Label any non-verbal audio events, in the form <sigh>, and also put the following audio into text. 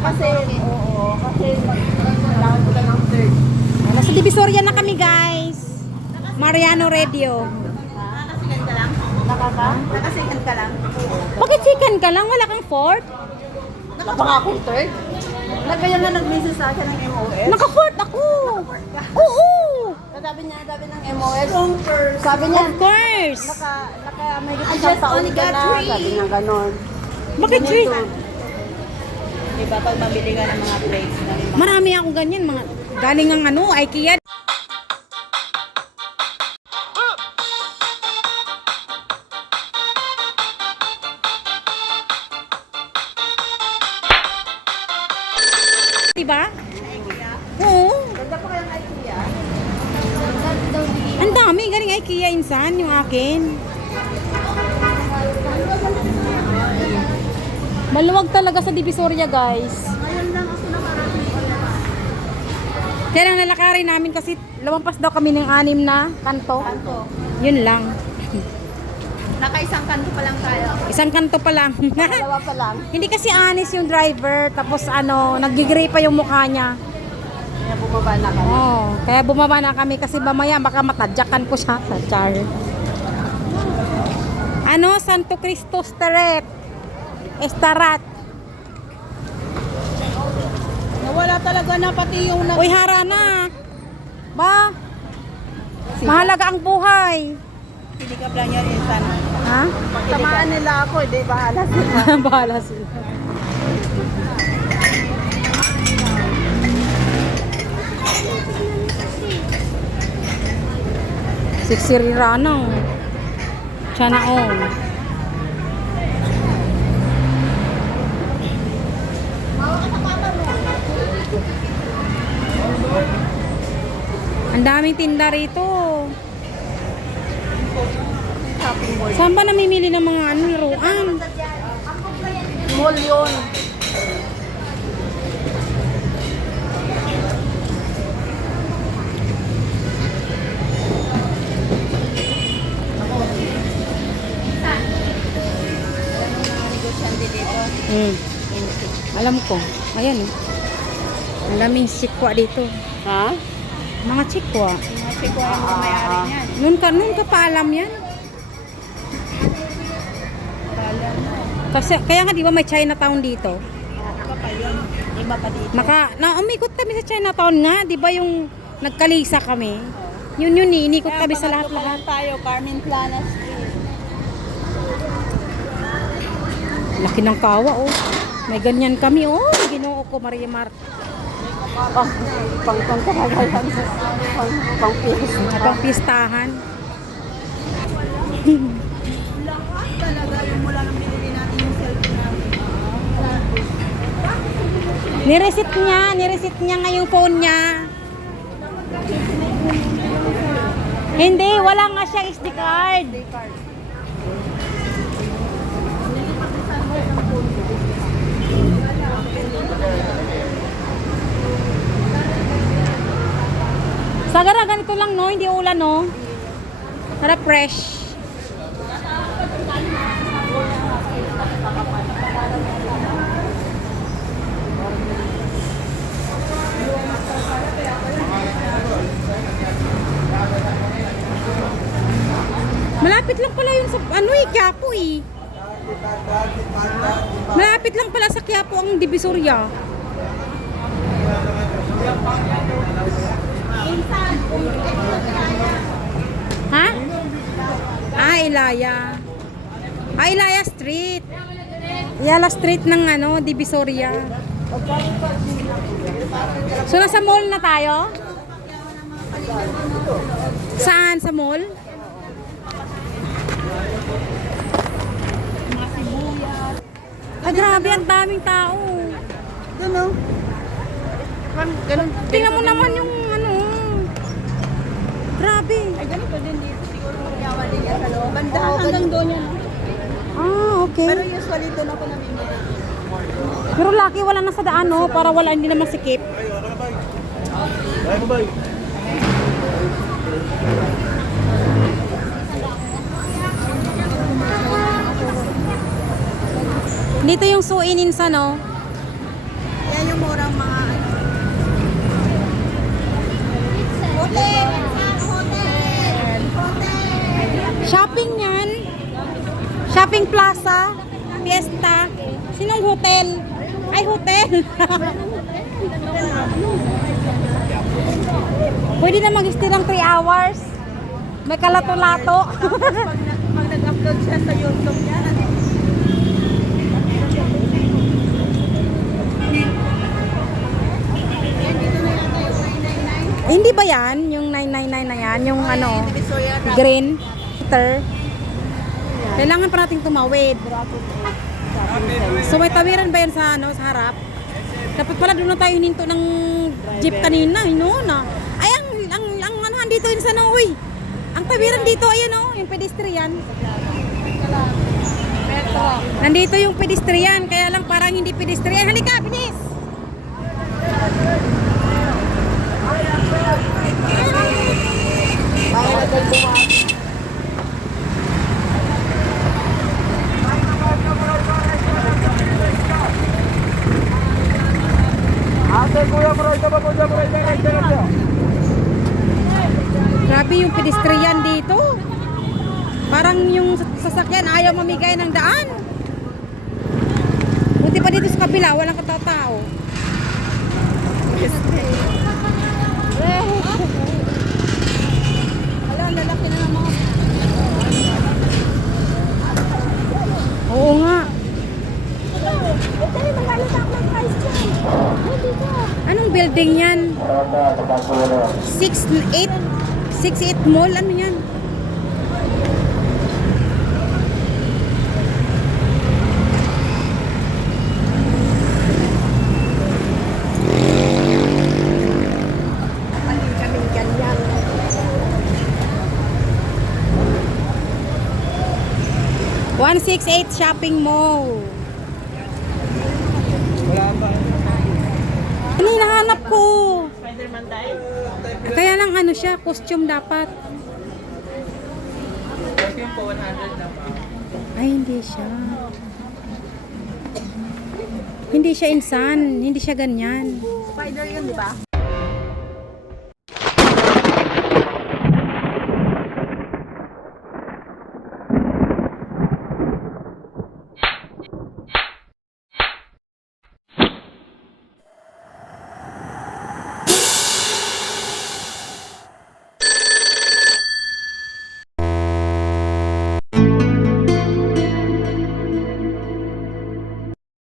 Kasi, oo, kasi kailangan ko lang ng third. Nasa Divisoria na kami guys. Mariano Radio. Nakasigan ka lang? Nakaka? Nakasigan ka lang? Bakit second ka lang? Wala kang fourth? Nakapangakong third? Nagkaya na nag-message sa akin ng MOS. Naka-fourth ako. Oo. Sabi niya, sabi ng MOS. Sabi niya, Of course. naka, naka may isang taon ka na. Sabi niya ganon. Bakit three? Diba pag mabili ka ng mga plates na lima? Marami akong ganyan. Mga, galing ang ano, IKEA. Diba? Oo. Ganda pa kayang IKEA? Ang dami. Galing IKEA insan, yung akin. Maluwag talaga sa Divisoria, guys. Ngayon lang ako nakarating. Kaya lang lalakarin namin kasi lumampas daw kami ng anim na kanto. Kanto. Yun lang. Nakaisang kanto pa lang tayo. Isang kanto pa lang. <laughs> Dalawa pa lang. Hindi kasi honest yung driver. Tapos ano, nagigray pa yung mukha niya. Kaya bumaba na kami. Oh, kaya bumaba na kami kasi mamaya baka matadyakan ko siya sa char. Ano, Santo Cristo Steret. Estarat. Nawala talaga na pati yung nag... Uy, harana. Ba? Mahalaga ang buhay. Hindi ka plan yan insan. Ha? Tamaan nila ako, hindi bahala sila. <laughs> Bahala sila. Siksirirana. Sana all. Ang daming tinda rito. Saan ba namimili ng mga ano, laruan? Mall yun. Hmm. Alam ko. Ayan eh. Ang daming sikwa dito. Ha? Mga sikwa. Kasi ko ang mga may-ari niyan. Noon ka, noon ka pa alam yan. Kasi, kaya nga di ba may Chinatown dito? Iba pa yun. Iba pa dito. Naka, na umikot kami sa Chinatown nga, di ba yung nagkalisa kami? Yun yun eh, inikot kami sa lahat-lahat. tayo, Carmen Plana Street. Laki ng kawa oh. May ganyan kami oh. Ginoo ko, Maria Mart. Pang, pang, pang, pang, pang, pang, piyesta. Habang pistahan. Lahat talaga yung mula nang binili natin yung cellphone namin. Nireset niya, nireset niya nga yung phone niya. Hindi, wala nga siyang SD card. Sagara, ganito lang no, hindi ulan no. Para fresh. Malapit lang pala yun sa ano eh, Quiapo eh. Malapit lang pala sa Quiapo ang Divisoria. Ha? Ah, Ilaya. Ah, Ilaya Street. Yala Street ng ano, Divisoria. So, nasa mall na tayo? Saan? Sa mall? Ah, grabe, ang daming tao. Ganun. Ganun. Tingnan mo naman yung. Grabe. Ay, ganito din dito. Siguro magyawa din yan sa loob. Banda hanggang doon yan. no? Ah, okay. Pero usually doon ako namimili. Pero laki wala na sa daan, no? Para wala, hindi na masikip. Dito yung suinin sa, no? Yan yung murang mga ano. Hotel! Shopping yan. Shopping plaza. Fiesta. Sinong hotel? Ay, hotel. <laughs> Pwede na mag-stay ng 3 hours. May kalato-lato. Pag, na- pag nag-upload siya sa YouTube niya, ano, Yan, dito na yata yung 999. Hindi ba yan? Yung 999 na yan? Yung ano, Ay, Rock. green, ter. Kailangan pa nating tumawid. So may tawiran ba yan sa, ano, sa harap? Dapat pala doon na tayo hininto ng jeep kanina. Hino na. Ay, ang, ang, ang anuhan dito yun sa ano, uy. Ang tawiran dito, ayan o, yung pedestrian. Nandito yung pedestrian, kaya lang parang hindi pedestrian. Grabe yung pedestrian dito. Parang yung sasakyan ayaw mamigay ng daan. Buti pa dito sa kabila, walang katatao. Wala, ang lalaki na ng mga Oo nga. Dali, maglalata ako ng price dyan. Hindi ka. Anong building yan? 6-8? 6-8 mall? Ano yan? One six eight shopping mall. Ano yung nahanap ko? Spider-Man tayo? Kaya lang ano siya, costume dapat. Ay, hindi siya. Hindi siya insan, hindi siya ganyan. Spider yun, di ba?